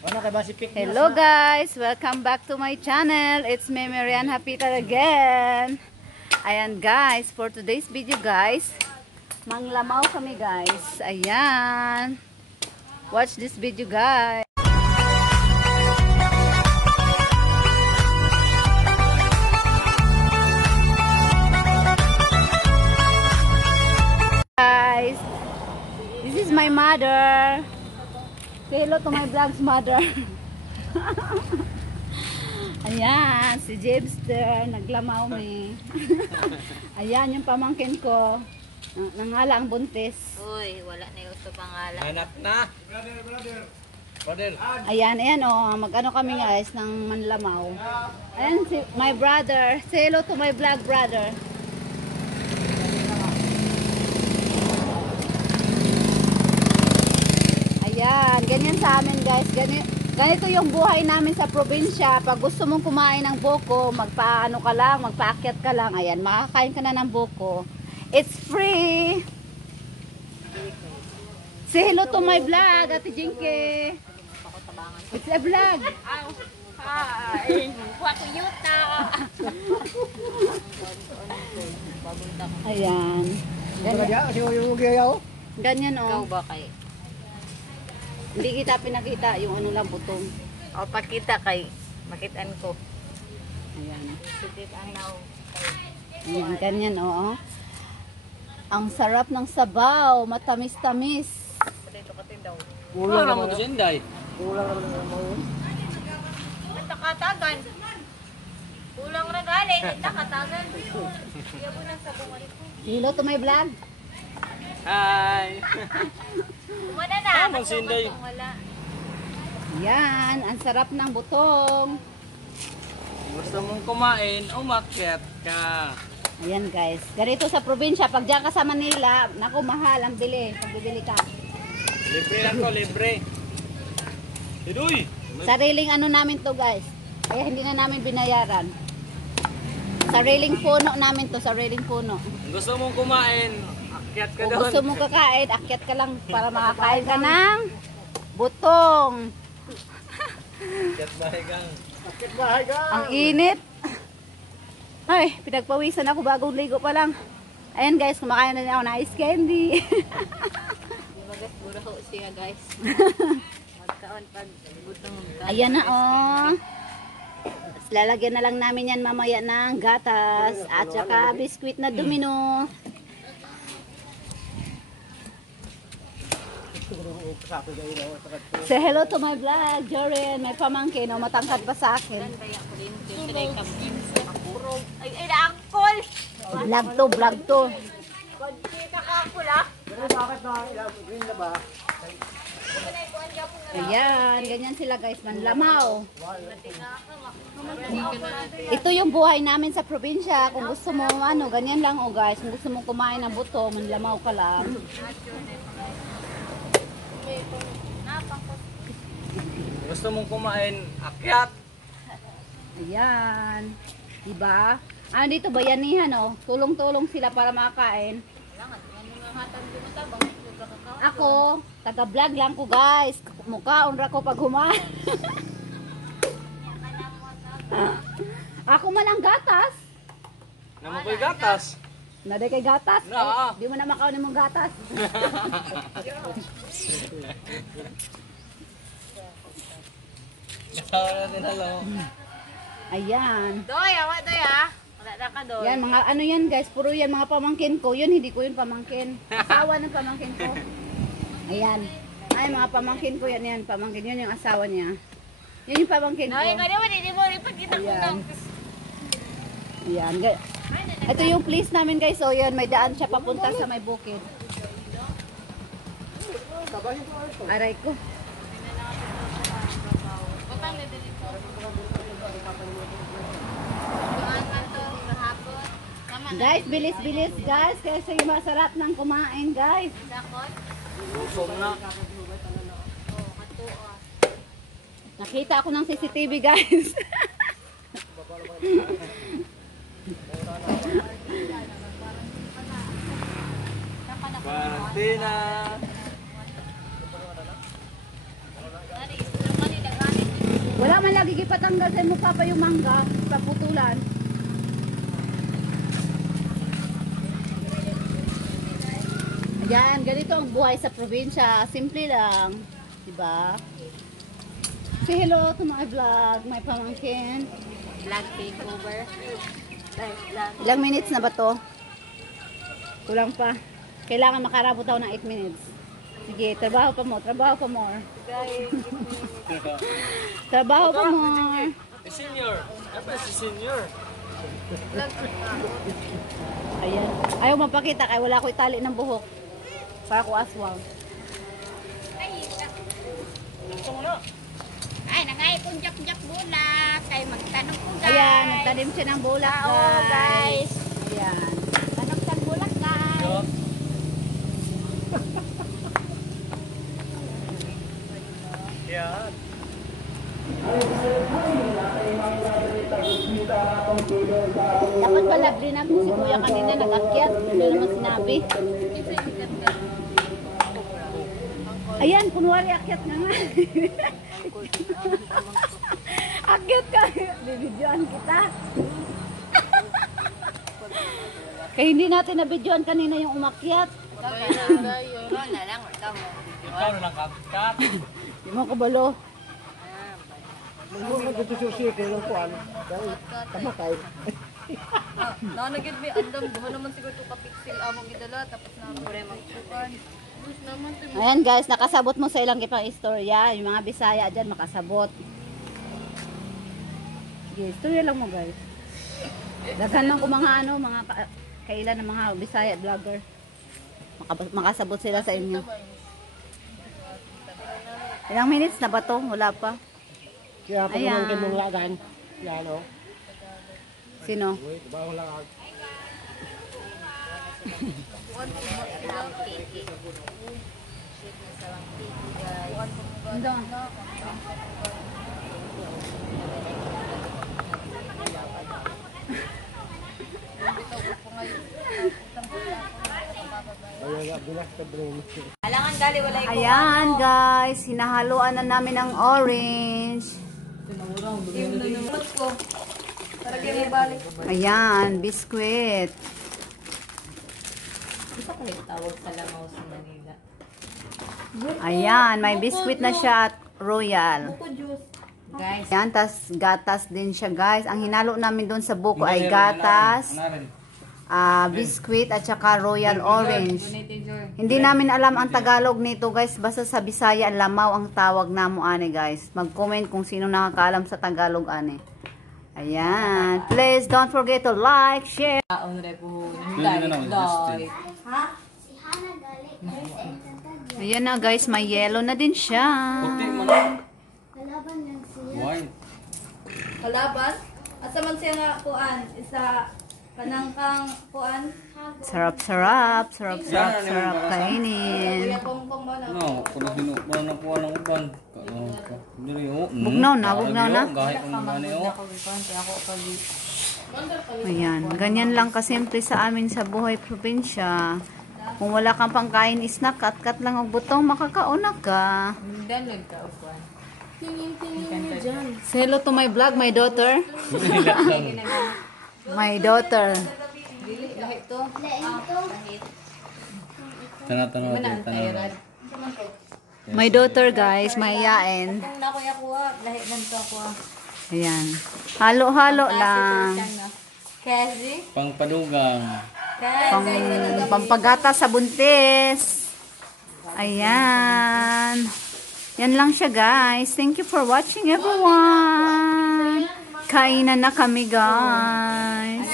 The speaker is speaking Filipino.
Hello guys! Welcome back to my channel. It's me, Marian Hapital again. Ayan guys, for today's video guys, manglamaw kami guys. Ayan. Watch this video guys. Guys, this is my mother. Say hello to my vlog's mother. Ayan, si Jebster, naglamaw me. Ayan, yung pamangkin ko. Nangala ang buntis. Uy, wala na yung sa pangalan. Hanap na. Brother. Ayan, ayan o. Mag-ano kami guys ng manlamaw. Ayan, si my brother. Say hello to my vlog brother. Ayan, ganyan sa amin guys. Ganito yung buhay namin sa probinsya. Pag gusto mong kumain ng buko, magpaano ka lang, magpaakyat ka lang. Ayan, makakain ka na ng buko. It's free. Say hello to my vlog, Ate Jinky. It's a vlog. Hi! Wako yuta! Ayan. Ganyan Ikaw o. ba kay? Hindi kita pinakita yung ano lang butong. O, pakita kay. Makitaan ko. Ayan. Sulit ang now. Ayan, ganyan o. Ang sarap ng sabaw, matamis-tamis. Dito ka daw. Kulang naman ito si Inday. Takatagan. Kulang regali. Takatagan. Kaya po nang sabungan ko. Hello to my vlog. Hi. Kumana na. Tama si Inday. Wala. Yan, ang sarap ng butong. Gusto mong kumain, umakyat ka. Ayan guys, ganito sa probinsya, pag diyan ka sa Manila, naku mahal ang bili, pag bibili ka. Libre lang to, libre. Idoy. Sariling ano namin to guys, kaya hindi na namin binayaran. Sariling puno namin to, sariling puno. Gusto mong kumain, akyat ka Kung doon. gusto mo kakain, akyat ka lang para makakain ka ng butong. Akyat bahigang. Ang init. Ay, pinagpawisan ako bagong ligo pa lang. Ayan guys, kumakain na ako ng ice candy. Bagas buraho siya guys. Magkaon pag butong. Ayan na oh. Lalagyan na lang namin yan mamaya ng gatas at saka biskwit na Domino. Say hello to my vlog, Joren. May pamangkin, oh, matangkad pa sa akin. Kaya ko din today kami. Ay, naangkol! Vlog to, vlog to. Kita ka angkol ah. Ayan, ganyan sila guys, manlamaw. Ito yung buhay namin sa probinsya. Kung gusto mo, ano, ganyan lang oh guys. Kung gusto mo kumain ng buto, manlamaw ka lang. Gusto mong kumain, akyat. Ayan. Diba? Ano dito, bayanihan oh. Tulong-tulong sila para makakain. Ako, taga-vlog lang ko guys. Mukhaon ra ko pag humain. Ako man ang gatas. Naman ko'y gatas. Naday kay gatas. Na. Di mo na makaon mong gatas. Kasama natin halo. Ayan. Doy, awa doy ah. Wala na ka doy. Yan, mga ano yan guys. Puro yan mga pamangkin ko. Yun, hindi ko yun pamangkin. Asawa ng pamangkin ko. Ayan. Ay, mga pamangkin ko yan. Yan, pamangkin. Yun yung asawa niya. Yun yung pamangkin ko. Doy, nga naman, hindi mo rin pagkita ko Ayan. lang. Ayan. Ito yung place namin guys. So, yun, may daan siya papunta sa may bukid. Aray ko. Butang na din ito. Buwan man to kahapon. Tama na. Guys, bilis-bilis guys. Kasi masarap ng kumain guys. Dakot. Busog na. Oh, katuo. Nakita ako ng CCTV guys. Quarantena. Dari, naman ni Wala man lagi gipatanggal sa mukha pa yung mangga, paputulan. Ayan, ganito ang buhay sa probinsya. Simple lang. Diba? Say hello to my vlog, my pamangkin. Vlog takeover. Live vlog. Ilang minutes na ba to? Kulang pa. Kailangan makarabot ako ng 8 minutes. Sige, trabaho pa mo, trabaho pa more. Guys, Trabaho pa more. Senior. Dapat si senior. Ayan. Ayaw mapakita kaya wala ko itali ng buhok. Para ko aswang. Gusto mo na. ay, nangay kong jak-jak bulak. Kay magtanong ko, guys. Ayan, nagtanim siya ng bulak, Oo, guys. Ayan. Tanong kang bulak, guys. Yo. Yan. Dapat pala din ako si kuya kanina nag-akyat. Hindi naman sinabi. Ayan, kunwari akyat na nga. Akyat ka. Bibidyoan kita. Kaya hindi natin nabidyoan kanina yung umakyat. Ikaw na lang kapikat. Hindi mo kabalo. Nanagid may andam. Duha naman siguro ito kapiksil. Among gidala. Tapos na ako rin magpukan. Naman ito. Ayan guys, nakasabot mo sa ilang ipang istorya. Yung mga Bisaya dyan makasabot. Sige, istorya lang mo guys. Daghan lang ko mga ano, mga kailan ng mga Bisaya vlogger. Makasabot sila sa inyo. Ilang minutes na ba to? Wala pa. Kaya pa Ayan. naman kayo mong lagan. Yan o. Sino? Wait, bawang lagan. Ando. Ayan, bilas ka bro. Alangan gali walay ko. Ayan guys, hinahaluan na namin ng orange. ko. Para kayo balik. Ayan, biskwit. Ito ko tawag sa langaw sa Manila. Ayan, may biskwit na siya at royal. Buko juice. Guys, Ayan, tas gatas din siya guys. Ang hinalo namin doon sa buko ay gatas, biskwit at saka royal orange. Hindi namin alam ang Tagalog nito guys. Basta sa Bisaya, lamaw ang tawag namo ane guys. Mag-comment kung sino nakakaalam sa Tagalog ane. Ayan. Please don't forget to like, share. taon rin po. Ayan na guys, may yellow na din siya. Puti man. White. Kalaban? Asa man siya nga kuan? Isa kanangkang kuan? Sarap kainin. Kuya Pongpong mo na. No, kuno hinukuan na kuan ng uban. Diri o. Bugnaw na, bugnaw na. Gahi ang gani o. Ayan, ganyan lang kasimple sa amin sa buhay probinsya. Kung wala kang pangkain snack, kat-kat lang ang butong, makakauna ka. Download ka kuan. Say hello to my vlog, my daughter. My daughter. Lahit to. Tanaw Tayrad. My daughter guys, mahiyain. Kung na kuya kuha, lahit nan to kuha. Ayan. Halo-halo lang. Kasi Pangpadugang. Pampagata sa buntis. Ayan. Yan lang siya guys. Thank you for watching everyone. Kainan na kami guys.